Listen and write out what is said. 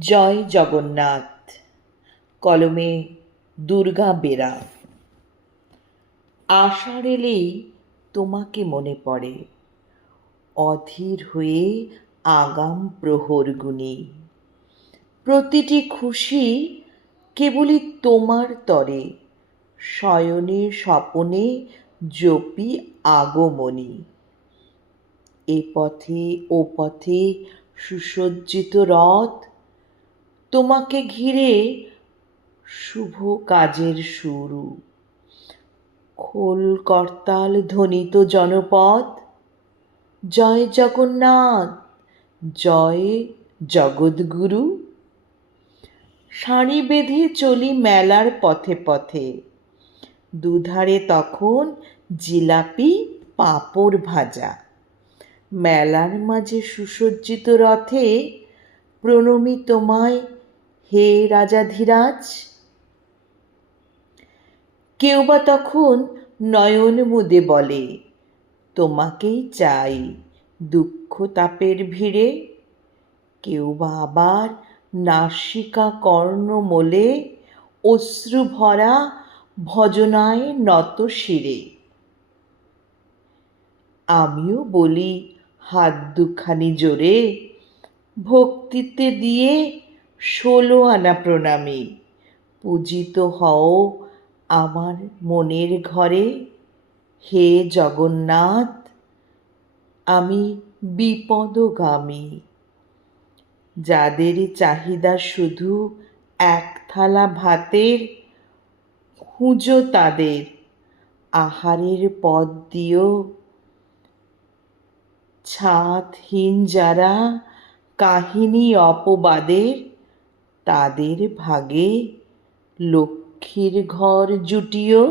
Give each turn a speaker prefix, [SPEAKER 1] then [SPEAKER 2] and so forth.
[SPEAKER 1] জয় জগন্নাথ। কলমে দুর্গা বেরা আষাঢ় এলেই তোমাকে মনে পড়ে। অধীর হয়ে আগাম প্রহর গুনি প্রতিটি খুশি কেবলই তোমার তরে। শয়নে স্বপনে জপি আগমনী। এ পথে ও পথে সুসজ্জিত রথ তোমাকে ঘিরে শুভ কাজের শুরু। খোল করতাল ধ্বনিত জনপদ, জয় জগন্নাথ, জয় জগদ্গুরু। সারি বেঁধে চলি মেলার পথে পথে, দুধারে তখন জিলাপি পাঁপড় ভাজা। মেলার মাঝে সুসজ্জিত রথে প্রণমী তোমায় হে রাজাধিরাজ কেউ বা তখন নয়ন মুদে বলে, তোমাকেই চাই দুঃখ তাপের ভিড়ে। কেউ বা আবার নাসিকা কর্ণ মোলে, অশ্রু ভরা ভজনায় নত শিরে। আমিও বলি, হাত দুখানি জোরে, ভক্তিতে দিয়ে ষোলো আনা প্রণামী। পূজিত হও আমার মনের ঘরে। হে জগন্নাথ, আমি বিপদগামী। যাদের চাহিদা শুধু এক থালা ভাতের, খুঁজো তাদের। আহারের পদ দিও। ছাদহীন যারা কাহিনী অপবাদের তাদের ভাগে লক্ষ্মীর ঘর জুটিও।